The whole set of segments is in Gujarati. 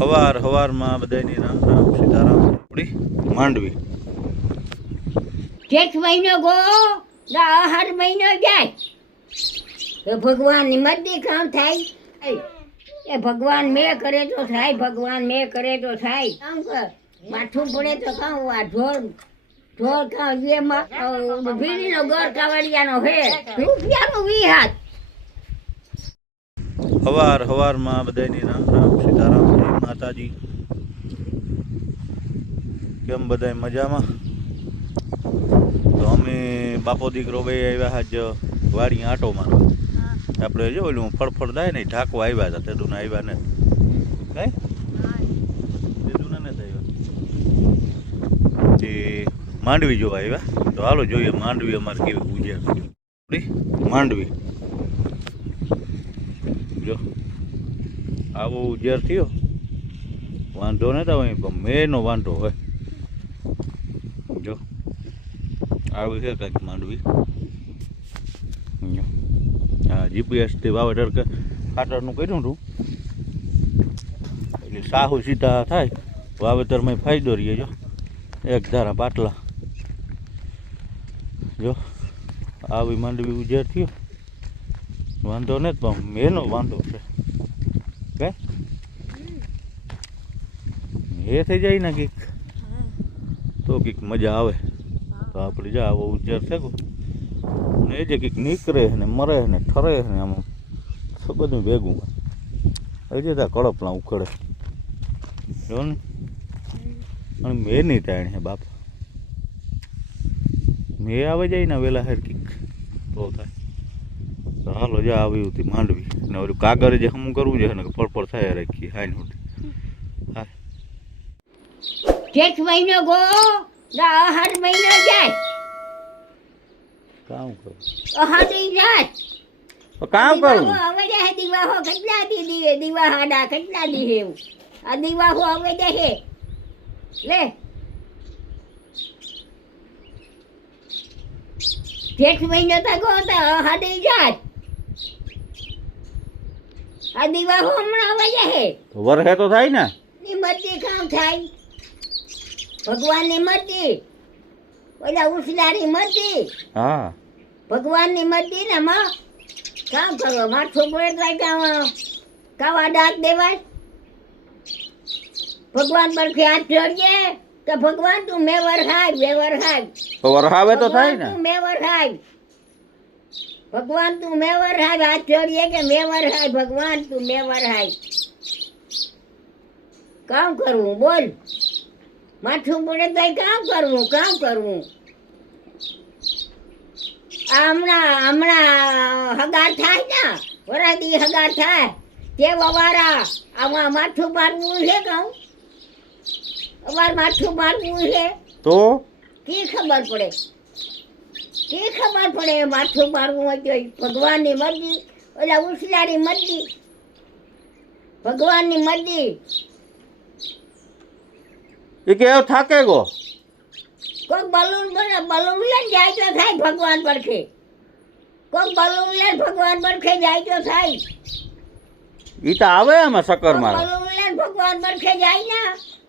હવારમાં બધાની રામ રામ સીતારામ. આપણી માંડવી જેઠ મહિનો ગો હર મહિનો જાય તો ભગવાનની મરજી કામ થાય. એ ભગવાન મેં કરે તો થાય, ભગવાન મેં કરે તો થાય. કામ કર માથું પડે તો કામ આ ઢોર કામ એમાં ભીડીનો ગર કાવડિયાનો હે રૂપિયાનો 20 હાથ. હવારમાં બધાની રામ રામ સીતારામ. જય માતાજી. કેમ બધાય મજામાં? તો અમે બાપો દીકરો બે આવ્યા આજ વાડી આંટો મારવા. આપણે જો ઓલું ફળફળ થાય ને ઢાંકવા આવ્યા હતા. તેદુના આવ્યા ને કઈ તેદુના ને આવ્યા તે માંડવી જોવા આવ્યા. તો હાલો જોઈએ માંડવી અમારે કેવી ઉજ્યા. માંડવી જો આવો ઉજ્યાર થયો વાંધો નતા હોય પણ મેનો વાંધો હોય. જો આવી છે કંઈક માંડવી. હા જીપીએસથી વાવેતર ખાતરનું કર્યું હતું એટલે સાહુ સીધા થાય વાવેતરમાં ફાયદો રહીએ. જો એક ધારા પાટલા જો આવી માંડવી ઉજેર થયો વાંધો નથી પણ મેનો વાંધો છે કે એ થઈ જાય ને કંઈક તો કંઈક મજા આવે. તો આપણે જા આવો ઉજેર છે ને એ જે કંઈક નીકળે ને મરે ને ઠરે ને આમ બધું ભેગું હોય હજી ત્યાં કડપલા ઉખડે જો ને. અને મેં નહીં થાય હે બાપ મેં આવે જાય ને વહેલા હેર કંઈક તો થાય. તો હાલો જા આવી હતી માંડવી ને ઓલું કાગળ જે હમું કરવું છે ને પડપડ થાય રાખીએ હાઈ નોટી. હા જેઠ મહિનો ગો હર મહિનો જાય કામ કરું હાથી જાય કામ કરું હવે દે દીવાહો કેટલા દી દીવા હાડા કેટલા દી હે આ દીવાહો હવે દે હે લે જેઠ મહિનો તા ગો તા હાડી જાય આ દીવાહો હમણાં હવે દે હે વરહે તો થાય ને ની મરજી કામ થાય. ભગવાનની મરજી ઓલા ઉસલાની મરજી. હા ભગવાનની મરજી ને માં કામ કરો માથું પડે તો કાવા દાંત દેવાય. ભગવાન પર હાથ જોડીએ તો ભગવાન તું મેં વરહાય વરહાવે તો થાય ને તું મેં વરહાય ભગવાન તું મેં વરહાય હાથ જોડીએ કે મેં વરહાય ભગવાન તું મેં વરહાય. કામ કરવું બોલ માથું પડે તો કામ કરવું. હમણાં હગાર થાય ને વરાદી હગાર થાય તે વવારા આમાં માથું મારવું છે કહું અમારે માથું મારવું છે તો કી ખબર પડે માથું મારવું હોય તો ભગવાનની મરજી ઓલા ઉસલાની મરજી ભગવાનની મરજી. એ કે થાકે ગો કોઈક બલૂન લઈને જાય તો થાય ભગવાન પડખે. કોઈક બલૂન લઈને ભગવાન પડખે જાય તો થાય. ઈ તો આવે આમાં સકર મારે બલૂન લઈને ભગવાન પડખે જાય ને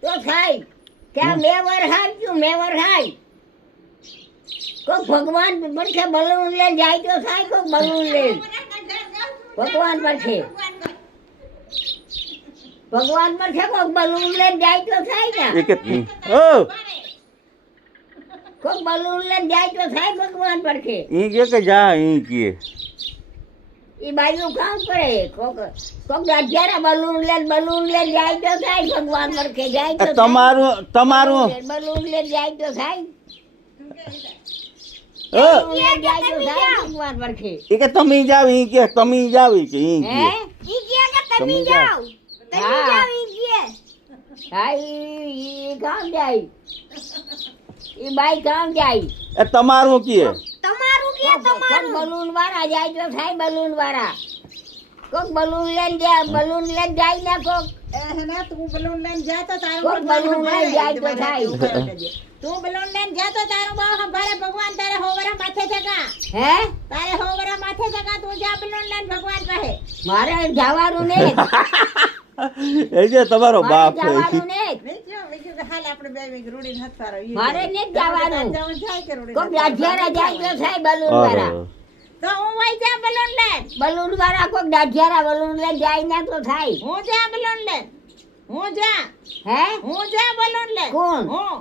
તો થાય. ત્યાં મેં વરહાય કોઈક ભગવાન પડખે બલૂન લઈને જાય તો થાય. કોઈક બલૂન લઈને ભગવાન પડખે કોઈક બલૂન લઈને જાય તો થાય ને કોઈક બલૂન લઈને જાય તો થાય ભગવાન પડખે. ઈ કે જા ઈ કે ઈ બાજુ કામ કરે કોક અગિયાર બલૂન લઈને જાય તો થાય ભગવાન પડખે જાય તો તમારું બલૂન લઈને જાય તો થાય ભગવાન પડખે. ઈ કે તમે જાવ ઈ કે તમે જાવ ઈ કે ઈ હે ઈ કે તમે જાવ હા ઈ કામ જાય ઈ બાઈ કામ જાય. એ તમારું કે બલૂન વાળા જાય તો થાય બલૂન વાળા કોક બલૂન લઈને જાય ને કોક તું બલૂન લઈને જા તો તારું કોક બલૂન લઈને જાય તો થાય. તું બલૂન લઈને જા તો તારું બાવ હંભારે ભગવાન તારે હોવરા માથે જગા હે તારે હોવરા માથે જગા તું જા બલૂન લઈને ભગવાન કહે મારે જવાનું ને એ જે તમારો મારે બાપ જવાનું ને બીજું કે હાલ આપણે બે વીક રૂડી નથી પાડો. મારે નથી જવાનું. જવું જાય કે રૂડી કોક નથી પાડો? દાઢિયારા જાય તો થાય બલૂન વાળા. અરે, તો હું વઈ જા બલૂન લેન. બલૂન વાળા કોક દાઢિયારા બલૂન લઈ જાય ના તો થાય. હું જા બલૂન લેન. હું જા બલૂન લેન. કોણ? હું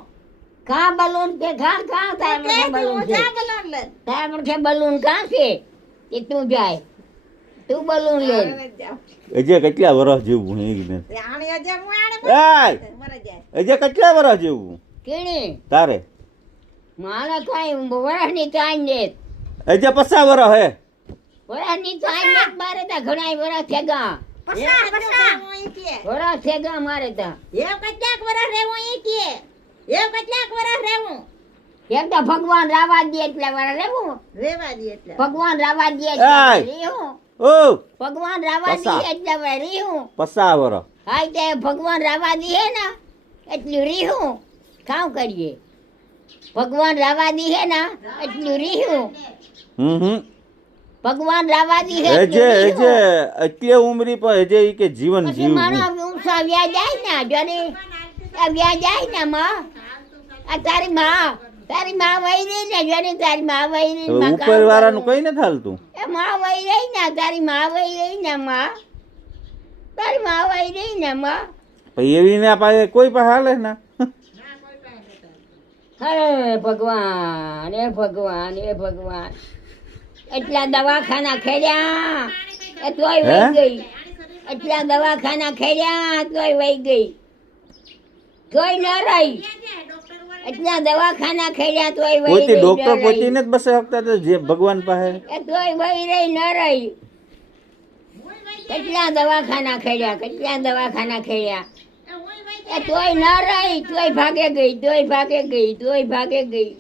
કા બલૂન કે કા તાર કે મને બલૂન હું છે? જા બલૂન લેન. તાર મને બલૂન કા છે? કે તું જાય તું બલૂન લે. હવે જાઉં. એ જે કેટલા વર્ષ જેવું એ જ ને. તે આણી અજે હું આણે એય! મરે જાય. એ જે કેટલા વર્ષ જેવું કેણી તારે મારે કઈ વરસની ટાઈમ ને એ જે 50 વર્ષ હે વરસની ટાઈમ ને મારે ત્યાં ઘણા વરસ થેગા. પસા હું ઈ કે. વરસ થેગા મારે ત્યાં. એવ કેટલાક વરસ રહેવું ઈ કે. એવ કેટલાક વરસ રહેવું. એક તો ભગવાન રાવા દે એટલે વરસ રહેવું. રેવા દી એટલે. ભગવાન રાવા દે એય! એટલે રહેવું. ઓ ભગવાન રાવા દે પસા. એટલે રહેવું. 50 વર્ષ હા તે ભગવાન રાવા દે ને એટલું રીહું કામ કરીએ. ભગવાન રાવા દે ને એટલું રીહું. ભગવાન રાવા દે એ જે એટલે ઉમરી પર એ જે ઈ કે જીવન પછી જીવવું મારો ઉષા વ્યા જાય ને જયારે આ વ્યા જાય ને માં આ તારી માં વહી રહી ને જયારે તારી માં વહી રહી માં કામ ઉપર વાળાનું કરવું. કઈ નથી હાલતું એ માં વહી રહી ને તારી માં વહી રહી ને માં તારી માં વહી રહી ને માં પછી એવી ના પાસે કોઈ પાસે હાલે ના અરે ભગવાન એ ભગવાન એ ભગવાન એટલા દવાખાના ખેડ્યા એ તોય વહી હે? ગઈ. એટલા દવાખાના ખેડ્યા તોય વહી ગઈ. તોય ન રહી. એટલા દવાખાના ખેડ્યા તોય વહી પોતે ગઈ. ડોક્ટર ન રહી. પોતે નથી બસે શકતા તો જે ભગવાન પાસે એ તોય વહી રહી ન રહી. કેટલા દવાખાના ખેડ્યા કેટલા દવાખાના ખેડ્યા એ તોય ન રહી. તોય ભાગે ગઈ તોય ભાગે ગઈ તોય ભાગે ગઈ.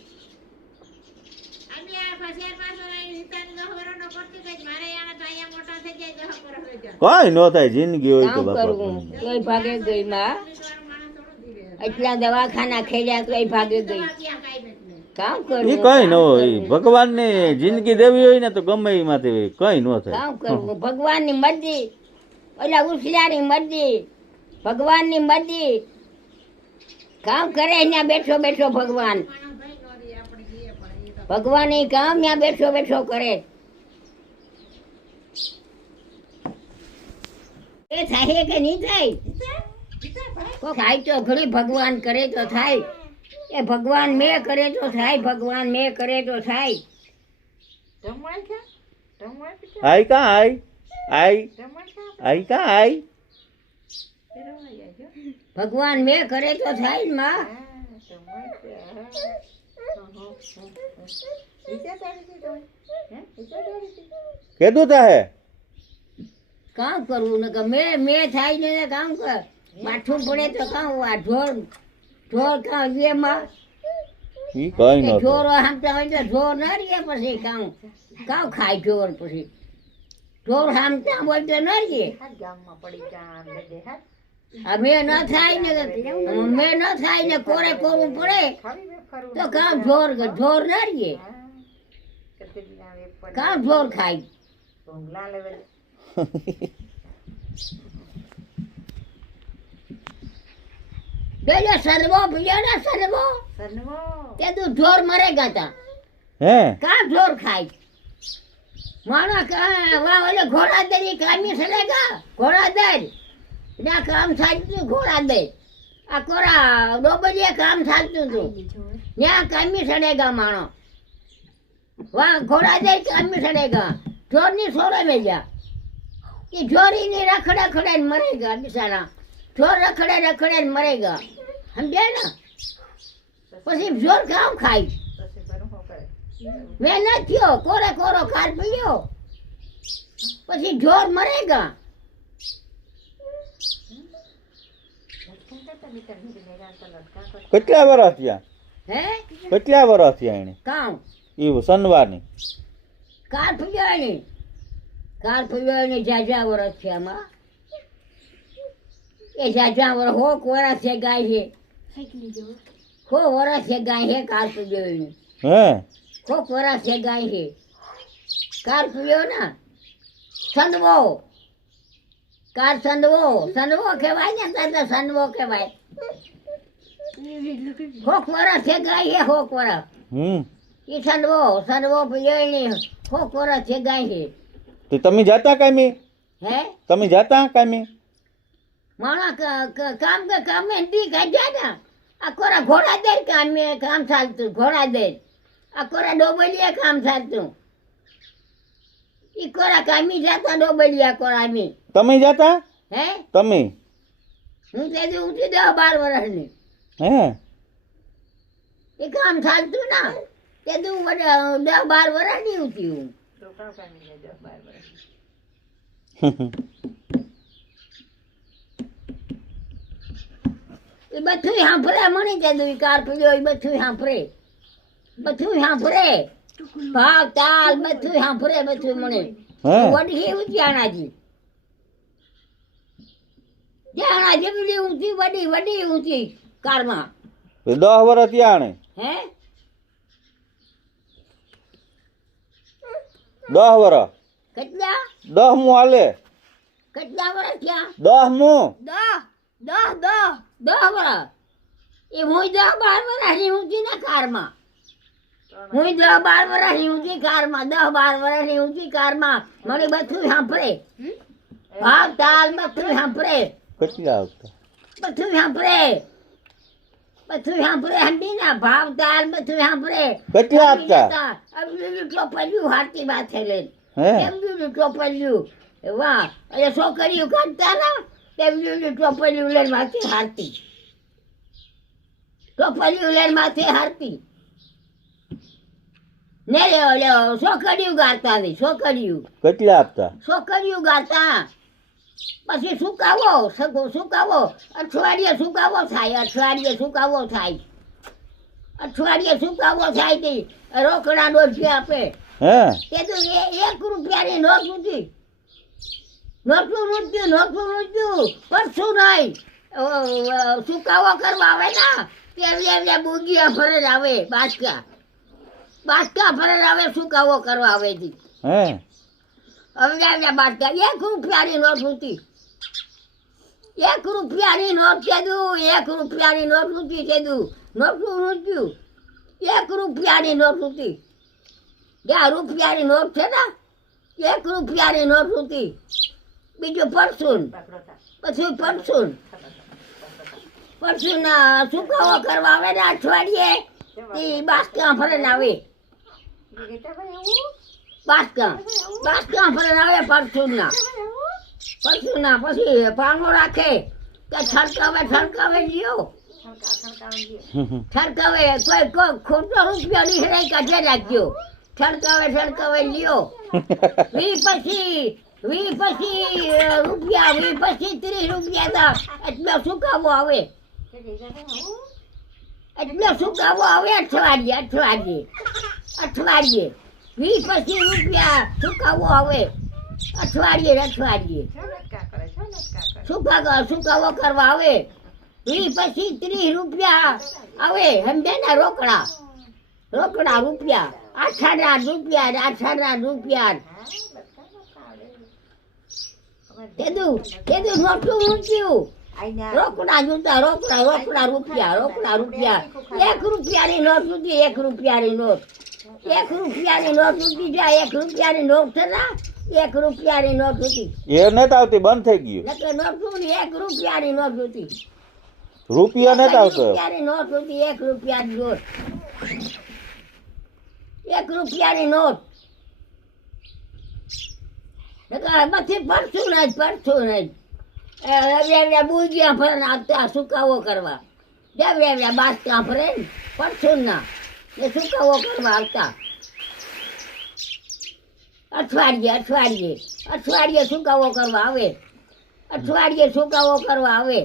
કઈ નો થાય જિંદગી હોય તો કામ કરવું બાપા તોય ભાગે ગઈ માં. એટલા દવાખાના ખેડ્યા તોય ભાગે ગઈ. કામ એ કરવું કઈ ન કામ હોય કરવું. ભગવાન ને જિંદગી દેવી હોય ને તો ગમે એમાંથી કઈ ન થાય કામ કરવું ભગવાનની મરજી. ઓલા ઉછિયારી મરજી ભગવાનની મરજી. કામ કરે ત્યાં બેઠો બેઠો ભગવાન. ભગવાન એ કામ ત્યાં બેઠો બેઠો કરે. એ થાય કે નહીં થાય? કોક થાય તો ઘણી ભગવાન કરે તો થાય. એ ભગવાન મેં કરે તો થાય. ભગવાન મેં કરે તો થાય. જમવાનું છે? જમવાનું છે? આઈ કા આઈ આઈ જમવાનું છે? આઈ કા આઈ ફેરવાઈ જાય છે. ભગવાન મેં કરે તો થાય ને માં. જમવાનું છે. વિચાર તારી હતી તમે? વિચાર તારી હતી? કીધું તા હે કામ કરવું ને કે મેં થાય ને કામ કર. માથું પડે તો કામ આ ઢોર કામ એમાં ઈ કઈ ન ઢોર થાય હામતા હોય તો ઢોર ન રહે પછી કામ ખાય ઢોર પછી ઢોર હામતા હોય તો ન રહે. હાથ ગામમાં પડી જાન બધે હાથ. અમે ન થાય ને મેં ન થાય ને કોરે કોરવું પડે ફરી બે ફરું. તો કામ ઢોર ન રહે. કતે બિના એક પડી. કામ ઢોર ખાય. ભૂંગળા લેવલ. પેલો સરવો પીયો ને સરવો સનવો. તે તું ઢોર મરેગા તા હે કામ ઢોર ખાય. માણસ વાહ ઓલે ઘોડા દરી કામી સડેગા ઘોડા દર ના કામ ચાલતું ઘોડા દે આ કોરા ડોબલીએ કામ ચાલતું હતું ત્યાં કામી સડેગા માણો વાહ ઘોડા દે કામી સડેગા ઢોરની સોડે મે જા એ ઢોરીની રખડે ખડે ને મરેગા બિચારા. ઢોર રખડે રખડે ને મરેગા સમજે ને. પછી ઢોર કામ ખાય. પછી કરું હું કરે. મેં ન થયો કોરે કોરો ખાર પીયો પછી ઢોર મરેગા. કેટલા વર્ષ થયા હે કેટલા વર્ષ થયા એને કામ ઈ સનવાની કાર પીયો ને જાજા વરસ છે આમાં. એ જાજા વરસ હોક વરસ છે ગાય છે. હો વરસ છે ગાય છે કાર પીયો ને હે હોક વરસ છે ગાય છે કાર પીયો ને સનવો કાર સંદવો કહેવાય ને તાર તો સંદવો કહેવાય. હોક વરસ છે ગાય હે હોક વરસ એ સંદવો પીએની હોક વરસ છે ગાય છે. તો તમે જાતા કામી? હે તમે જાતા કામી? માણા કામ દી કાઢ્યા ને આ કોરા ઘોડા દે કામ ચાલતું ઘોડા દે આ કોરા ડોબલિયા કામ ચાલતું ઈ કોરા કામી જાતા ડોબલિયા કોરામી. તમે જાતા? હે તમે? હું તે ઊંચી 10-12 વર્ષની હે એ કામ ચાલતું ના તે તું 10-12 વર્ષની ઊંચી હું એ બધું સાંભળે મણી તે કાર પીડ્યો એ બધું સાંભળે ભાવ તાલ બધું સાંભળે બધું મણે વડી ઊંચી આણાજી પેલી ઊંચી વડી ઊંચી કારમાં 10 વર્ષ ત્યાં હે 10 વર્ષ કેટલા 10 મુ હાલે કેટલા વર્ષ થયા 10 મુ 10 વર્ષ એ હું 10-12 વર્ષની ઊંચી ના કારમાં હું 10-12 વર્ષની ઊંચી કારમાં 10-12 વર્ષની ઊંચી કારમાં મને બધું સાંભળે ભાવ તાલ બધું સાંભળે કેટલા આવતા? બધું સાંભળે હંડી ના ભાવ તાલ બધું સાંભળે. કેટલા આપતા? ચોપલ્યું હાથી માથે લઈને હે એમ ચોપલ્યું વાહ એટલે છોકરીઓ કાઢતા ના તેમ ચોપલ્યું લઈને માથે હારતી ચોપલ્યું લઈને માથે હારતી ને છોકરીઓ ગાતા નહીં કેટલા આપતા? છોકરીઓ ગાતા પછી સુકાવો અઠવાડિયે સુકાવો થાય તે રોકડા રૂપિયા આપે હે તે તો 1 રૂપિયાની નોટ હતી નોટનું પરશું નહીં સુકાવો કરવા આવે ને તે બુગિયા ફરે આવે બાટકા ફરે આવે સુકાવો કરવા આવે હતી હે હવે બાટકા 1 રૂપિયાની નોટ હતી 1 રૂપિયાની નોટ છે 1 રૂપિયાની નોટ હતી છે નોટનું નોટ્યું 1 રૂપિયાની નોટ હતી 10 રૂપિયાની નોટ છે ને 1 રૂપિયાની નોટ હતી બીજું પરસુન પછી પરસુન સુકાવો કરવા આવે ને અઠવાડિયે તે બાટકા ફરે આવે બાટકા ફરે આવે પરસુના પછી પાંગો રાખે કે છડકાવે લ્યો છડકાવે કોઈ ખોટો રૂપિયા નીકળે કાઢે રાખજો છડકાવે લ્યો વી પછી રૂપિયા 30 રૂપિયા એટલો સુકાવો આવે અઠવાડિયે 20 રૂપિયા સુકાવો આવે અઠવાડિયે સુકાવો કરવા આવે 30 રૂપિયા આવે સમજે ને રોકડા રૂપિયા 8 રૂપિયા તેદું નોટું ઊંચ્યું રોકડા રૂપિયા 1 રૂપિયાની નોટ સુધી 1 રૂપિયાની નોટ 1 રૂપિયાની નોટ સુધી જાય 1 રૂપિયાની નોટ છે ને 1 રૂપિયાની નોટ હતી એ નથી આવતી બંધ થઈ ગયું નકર નોટ 1 રૂપિયાની નોટ હતી રૂપિયા નથી આવતો રૂપિયાની નોટ હતી 1 રૂપિયાની નોટ 1 રૂપિયાની નોટ પછી પરસું નહીં બુજિયા ફરે આવતા સુકાવો કરવા બાટકા ફરે પરસું ના એ સુકાવો કરવા આવતા અઠવાડિયે સુકાવો કરવા આવે